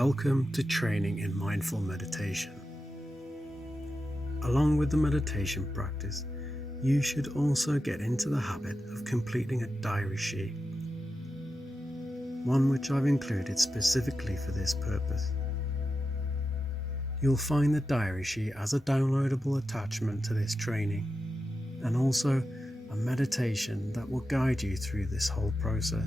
Welcome to Training in Mindful Meditation. Along with the meditation practice, you should also get into the habit of completing a diary sheet, one which I've included specifically for this purpose. You'll find the diary sheet as a downloadable attachment to this training, and also a meditation that will guide you through this whole process.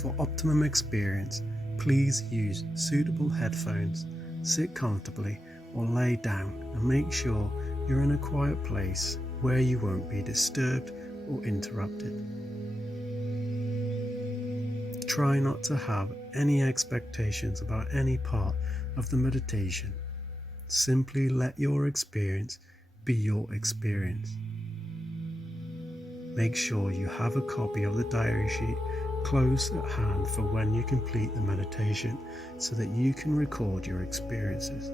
For optimum experience, please use suitable headphones, sit comfortably or lay down, and make sure you're in a quiet place where you won't be disturbed or interrupted. Try not to have any expectations about any part of the meditation. Simply let your experience be your experience. Make sure you have a copy of the diary sheet close at hand for when you complete the meditation so that you can record your experiences.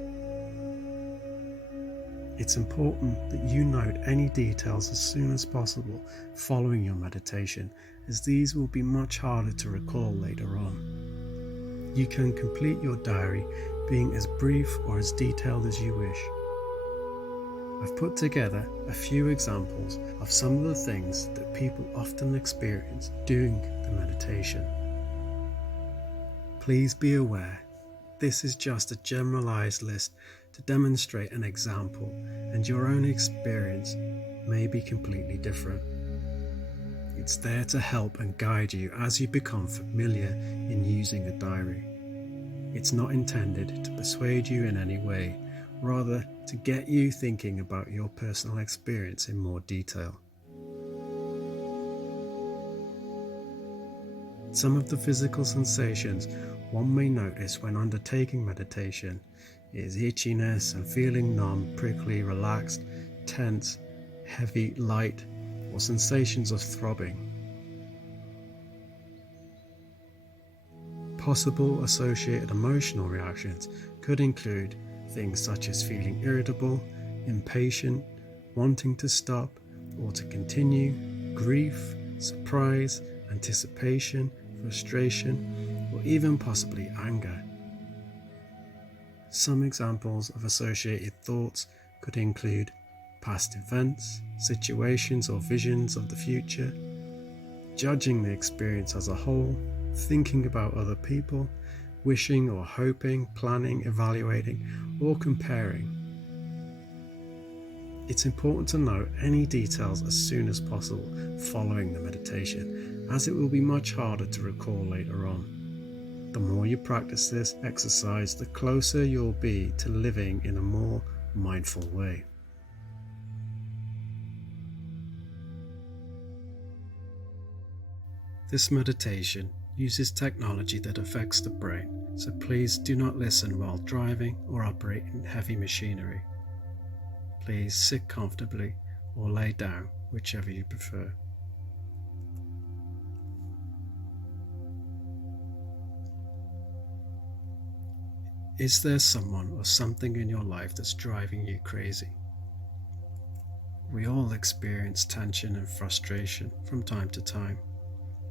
It's important that you note any details as soon as possible following your meditation, as these will be much harder to recall later on. You can complete your diary being as brief or as detailed as you wish. I've put together a few examples of some of the things that people often experience during the meditation. Please be aware, this is just a generalized list to demonstrate an example, and your own experience may be completely different. It's there to help and guide you as you become familiar in using a diary. It's not intended to persuade you in any way, rather to get you thinking about your personal experience in more detail. Some of the physical sensations one may notice when undertaking meditation is itchiness and feeling numb, prickly, relaxed, tense, heavy, light, or sensations of throbbing. Possible associated emotional reactions could include things such as feeling irritable, impatient, wanting to stop or to continue, grief, surprise, anticipation, frustration, or even possibly anger. Some examples of associated thoughts could include past events, situations or visions of the future, judging the experience as a whole, thinking about other people, wishing or hoping, planning, evaluating, or comparing. It's important to note any details as soon as possible following the meditation, as it will be much harder to recall later on. The more you practice this exercise, the closer you'll be to living in a more mindful way. This meditation uses technology that affects the brain, so please do not listen while driving or operating heavy machinery. Please sit comfortably or lay down, whichever you prefer. Is there someone or something in your life that's driving you crazy? We all experience tension and frustration from time to time,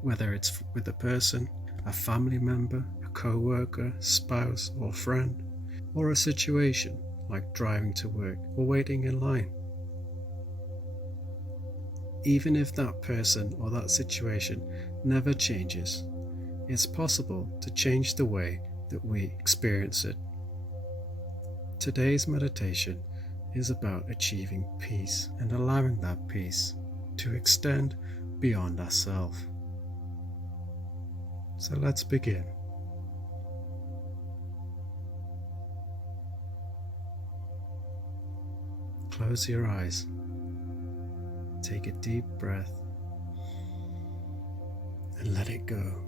whether it's with a person, a family member, a co-worker, spouse or friend, or a situation like driving to work or waiting in line. Even if that person or that situation never changes, it's possible to change the way that we experience it. Today's meditation is about achieving peace and allowing that peace to extend beyond ourselves. So let's begin. Close your eyes. Take a deep breath and let it go.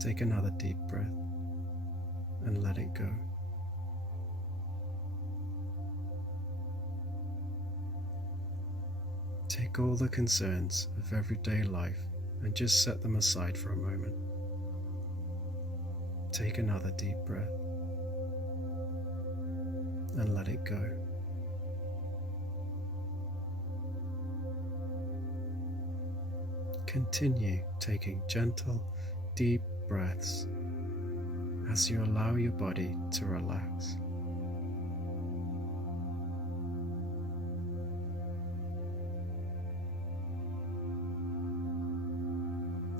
Take another deep breath and let it go. Take all the concerns of everyday life and just set them aside for a moment. Take another deep breath and let it go. continue taking gentle, deep breaths as you allow your body to relax.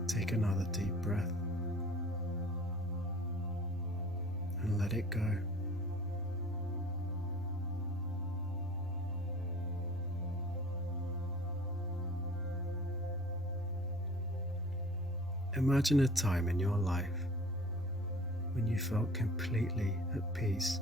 Take another deep breath and let it go. Imagine a time in your life when you felt completely at peace.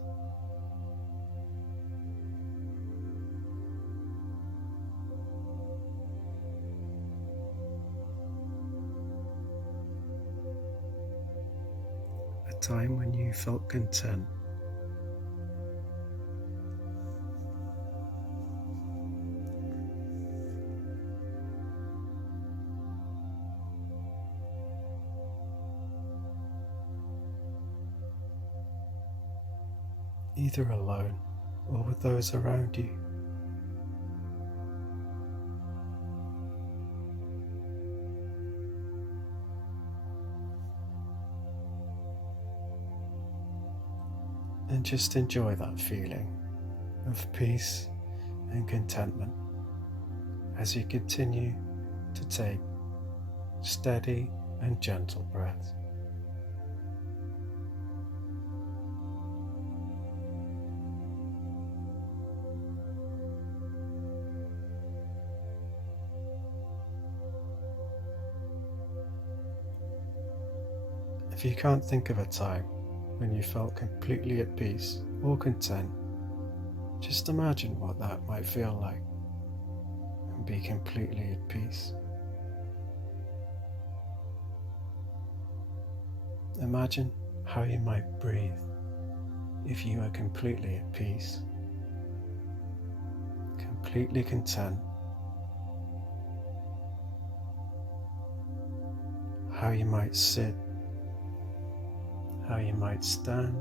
A time when you felt content. Either alone or with those around you. And just enjoy that feeling of peace and contentment as you continue to take steady and gentle breaths. If you can't think of a time when you felt completely at peace or content, just imagine what that might feel like and be completely at peace. Imagine how you might breathe if you were completely at peace, completely content. How you might sit, how you might stand,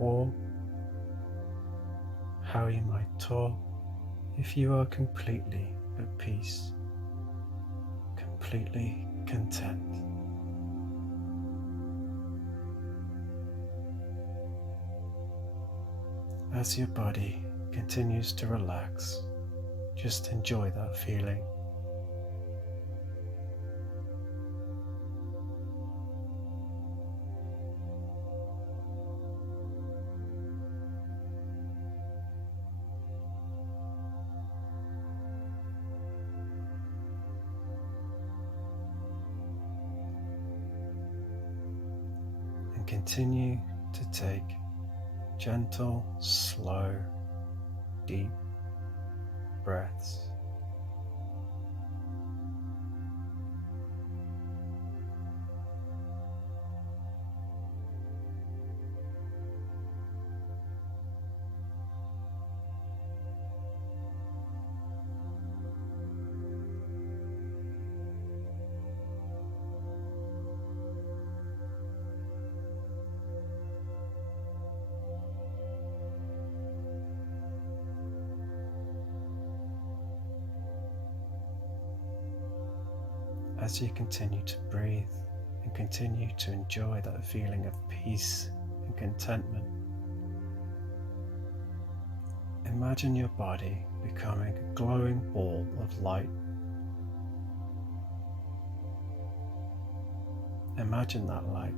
or how you might talk if you are completely at peace, completely content. As your body continues to relax, just enjoy that feeling. And continue to take gentle, slow, deep breaths. As you continue to breathe and continue to enjoy that feeling of peace and contentment, imagine your body becoming a glowing ball of light. Imagine that light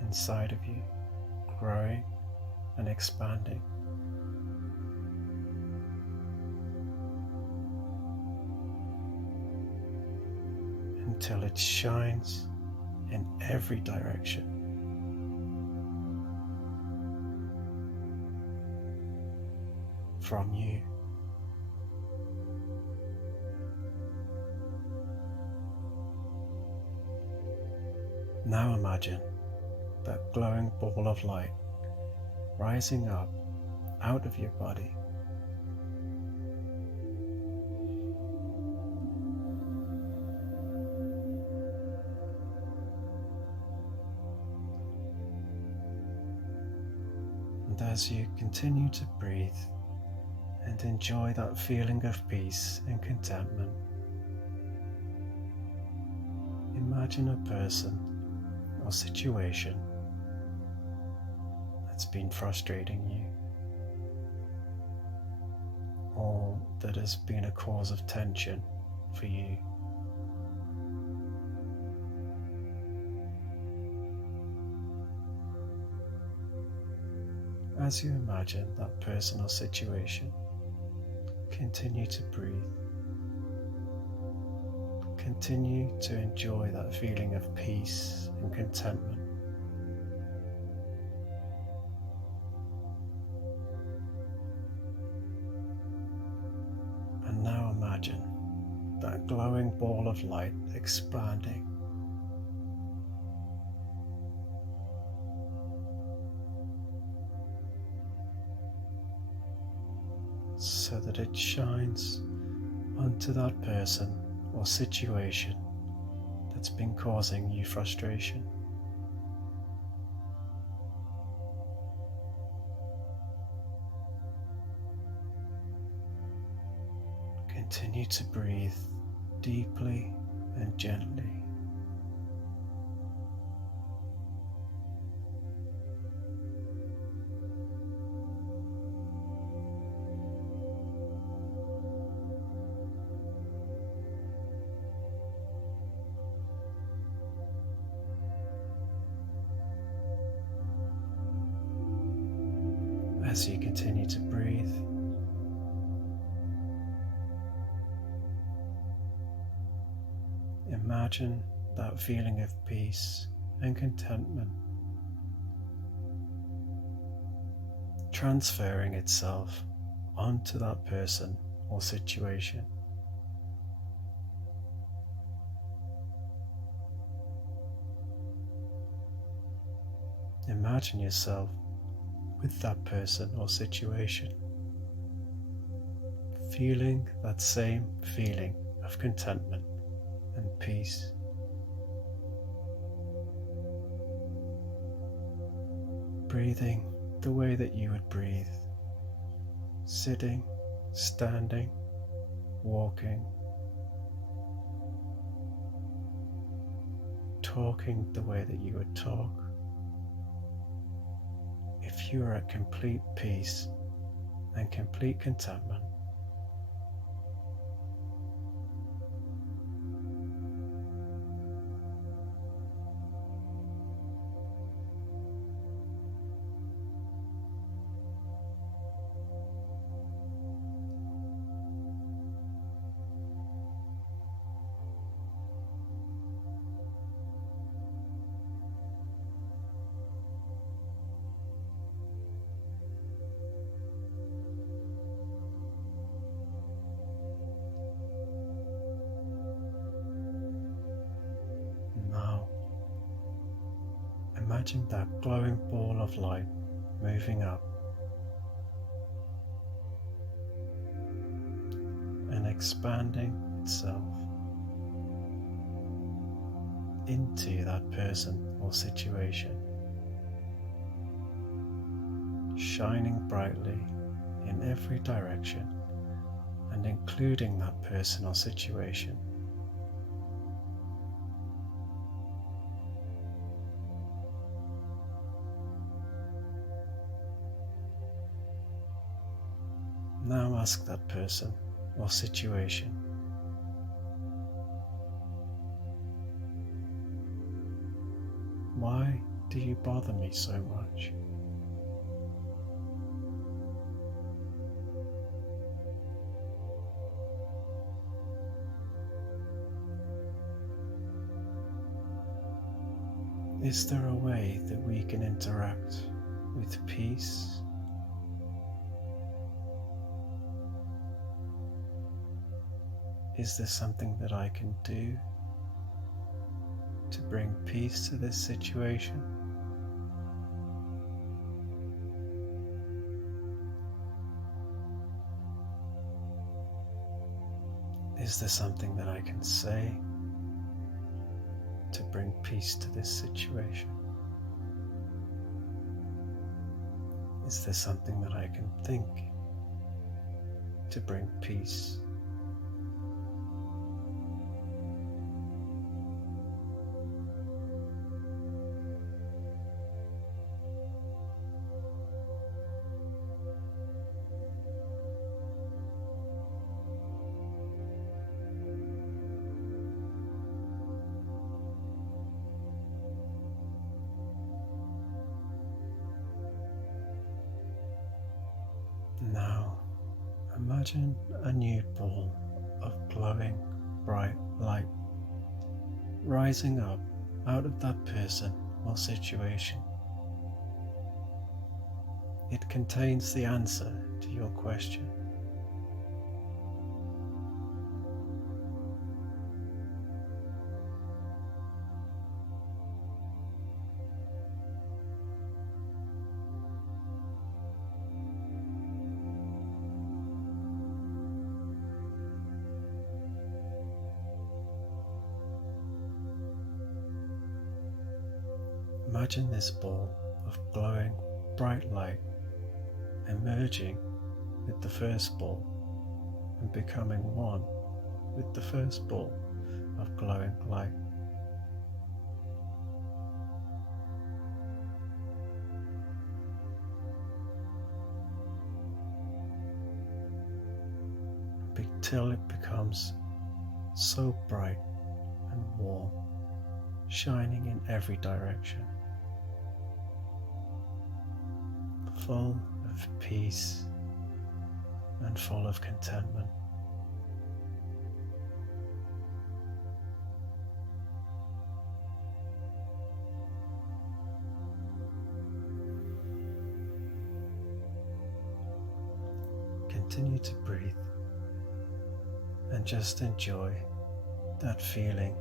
inside of you growing and expanding. Until it shines in every direction. From you. Now imagine that glowing ball of light rising up out of your body. And as you continue to breathe and enjoy that feeling of peace and contentment, imagine a person or situation that's been frustrating you, or that has been a cause of tension for you. As you imagine that person or situation, continue to breathe. Continue to enjoy that feeling of peace and contentment. And now imagine that glowing ball of light expanding. So that it shines onto that person or situation that's been causing you frustration. Continue to breathe deeply and gently. As you continue to breathe, imagine that feeling of peace and contentment transferring itself onto that person or situation. Imagine yourself with that person or situation, feeling that same feeling of contentment and peace. Breathing the way that you would breathe, sitting, standing, walking, talking the way that you would talk. If you are at complete peace and complete contentment, imagine that glowing ball of light moving up and expanding itself into that person or situation, shining brightly in every direction and including that person or situation. Now ask that person or situation, why do you bother me so much? Is there a way that we can interact with peace? Is there something that I can do to bring peace to this situation? Is there something that I can say to bring peace to this situation? Is there something that I can think to bring peace? Now, imagine a new ball of glowing, bright light rising up out of that person or situation. It contains the answer to your question. Imagine this ball of glowing, bright light emerging with the first ball and becoming one with the first ball of glowing light. Till it becomes so bright and warm, shining in every direction, full of peace and full of contentment. Continue to breathe and just enjoy that feeling,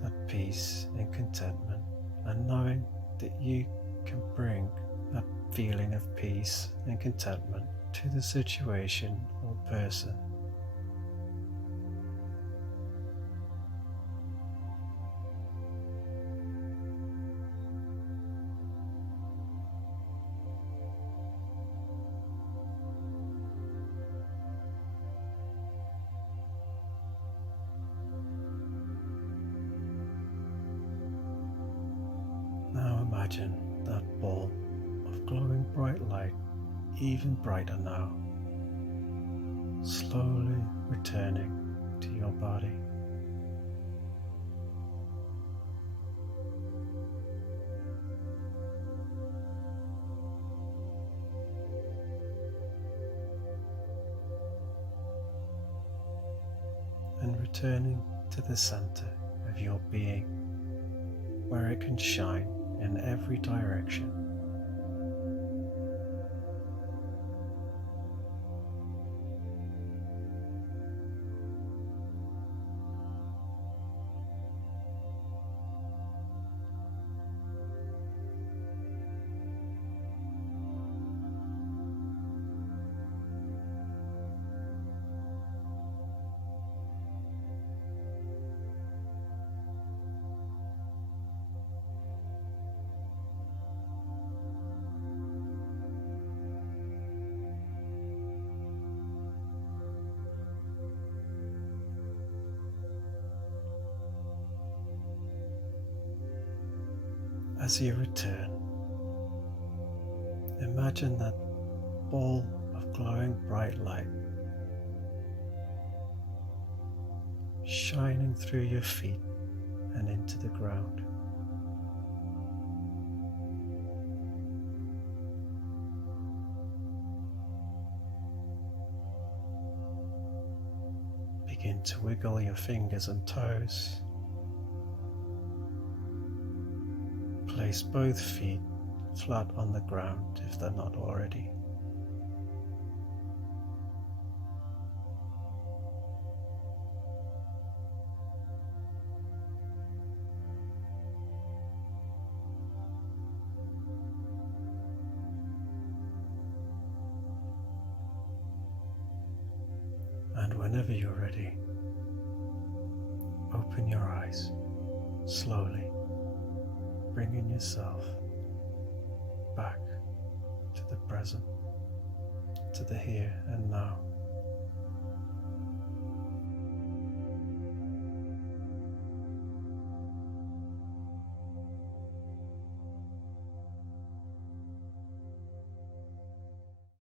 that peace and contentment, and knowing that you can bring that feeling of peace and contentment to the situation or person. Now imagine that ball of glowing bright light, even brighter now, slowly returning to your body. And returning to the center of your being, where it can shine in every direction. As you return, imagine that ball of glowing bright light shining through your feet and into the ground. Begin to wiggle your fingers and toes. Place both feet flat on the ground if they're not already. And whenever you're ready, open your eyes slowly, bringing yourself back to the present, to the here and now.